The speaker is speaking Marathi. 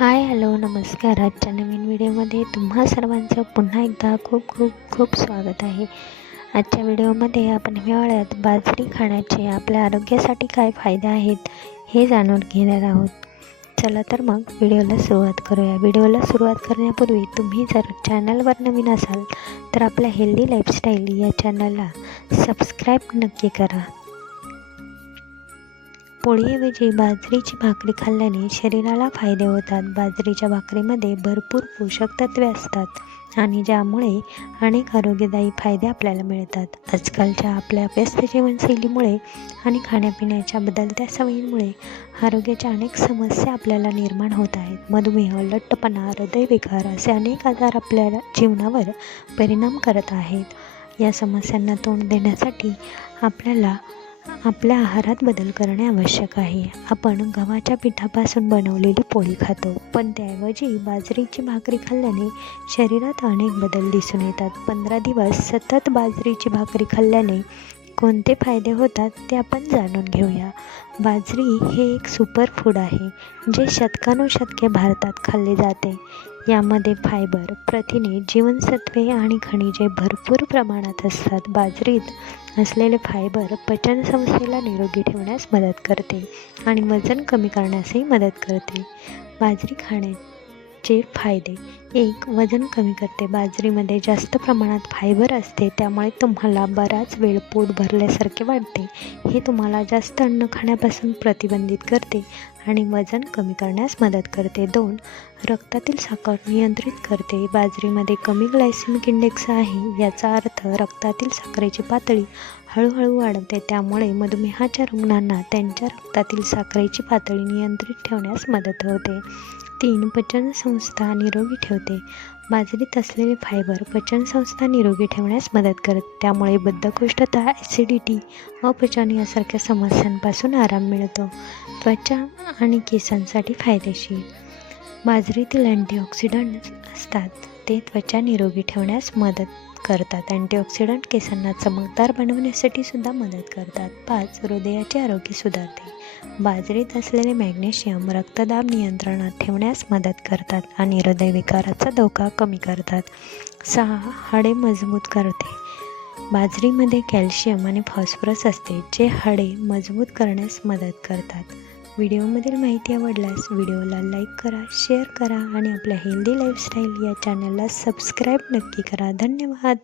हाय हॅलो नमस्कार. आजच्या नवीन व्हिडिओमध्ये तुम्हा सर्वांचं पुन्हा एकदा खूप खूप खूप स्वागत आहे. आजच्या व्हिडिओमध्ये आपण हिवाळ्यात बाजरी खाण्याचे आपल्या आरोग्यासाठी काय फायदे आहेत हे जाणून घेणार आहोत. चला तर मग व्हिडिओला सुरुवात करूया. व्हिडिओला सुरुवात करण्यापूर्वी तुम्ही जर चॅनलवर नवीन असाल तर आपल्या हेल्दी लाईफस्टाईल या चॅनलला सबस्क्राईब नक्की करा. पोळीऐवजी बाजरीची भाकरी खाल्ल्याने शरीराला फायदे होतात. बाजरीच्या भाकरीमध्ये भरपूर पोषक तत्वे असतात आणि ज्यामुळे अनेक आरोग्यदायी फायदे आपल्याला मिळतात. आजकालच्या आपल्या व्यस्त जीवनशैलीमुळे आणि खाण्यापिण्याच्या बदलत्या सवयींमुळे आरोग्याच्या अनेक समस्या आपल्याला निर्माण होत आहेत. मधुमेह लठ्ठपणा हृदयविकार असे अनेक आजार आपल्या जीवनावर परिणाम करत आहेत. या समस्यांना तोंड देण्यासाठी आपल्याला आपल्या आहारात बदल करणे आवश्यक आहे. आपण गव्हाच्या पिठापासून बनवलेली पोळी खातो पण त्याऐवजी बाजरीची भाकरी खाल्ल्याने शरीरात अनेक बदल दिसून येतात. पंधरा दिवस सतत बाजरीची भाकरी खाल्ल्याने कोणते फायदे होतात ते आपण जाणून घेऊया. बाजरी हे एक सुपर फूड आहे जे शतकानुशतके भारतात खाल्ले जाते. यामध्ये फायबर प्रथिने जीवनसत्वे आणि खनिजे भरपूर प्रमाणात असतात. बाजरीत असलेले फायबर पचनसंस्थेला निरोगी ठेवण्यास मदत करते आणि वजन कमी करण्यासही मदत करते. बाजरी चे फायदे. एक वजन कमी करते. बाजरीमध्ये जास्त प्रमाणात फायबर असते त्यामुळे तुम्हाला बराच वेळ पोट भरल्यासारखे वाटते. हे तुम्हाला जास्त अन्न खाण्यापासून प्रतिबंधित करते आणि वजन कमी करण्यास मदत करते. दोन रक्तातील साखर नियंत्रित करते. बाजरीमध्ये कमी ग्लायसेमिक इंडेक्स आहे याचा अर्थ रक्तातील साखरेची पातळी हळूहळू वाढते त्यामुळे मधुमेहाच्या रुग्णांना त्यांच्या रक्तातील साखरेची पातळी नियंत्रित ठेवण्यास मदत होते. तीन पचनसंस्था निरोगी ठेवते. बाजरीत असलेले फायबर पचनसंस्था निरोगी ठेवण्यास मदत करते. त्यामुळे बद्धकोष्ठता ॲसिडिटी अपचन यासारख्या समस्यांपासून आराम मिळतो. त्वचा आणि केसांसाठी फायदेशीर. बाजरीतील अँटीऑक्सिडंट्स असतात ते त्वचा निरोगी ठेवण्यास मदत करतात. अँटीऑक्सिडंट केसांना चमकदार बनवण्यासाठी सुद्धा मदत करतात. पाच हृदयाचे आरोग्य सुधारते. बाजरीत असलेले मॅग्नेशियम रक्तदाब नियंत्रणात ठेवण्यास मदत करतात आणि हृदयविकाराचा धोका कमी करतात. सहा हाडे मजबूत करते. बाजरीमध्ये कॅल्शियम आणि फॉस्फरस असते जे हाडे मजबूत करण्यास मदत करतात. व्हिडिओमधील माहिती आवडल्यास व्हिडिओला लाईक करा शेअर करा आणि आपल्या हेल्दी लाईफस्टाईल या चॅनलला सबस्क्राईब नक्की करा. धन्यवाद.